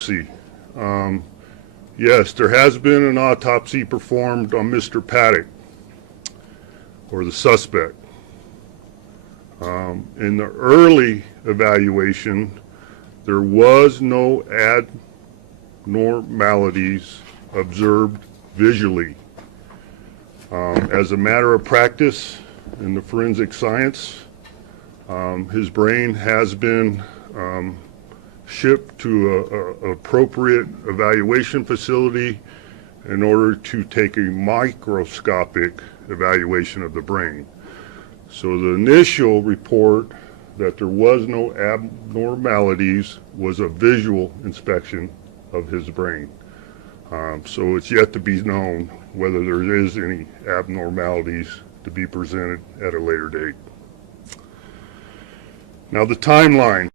autopsy. Yes, there has been an autopsy performed on Mr. Paddock, or the suspect. In the early evaluation, there was no abnormalities observed visually. As a matter of practice in the forensic science, his brain has been shipped to an appropriate evaluation facility in order to take a microscopic evaluation of the brain. So the initial report that there was no abnormalities was a visual inspection of his brain. So it's yet to be known whether there is any abnormalities to be presented at a later date. Now the timeline.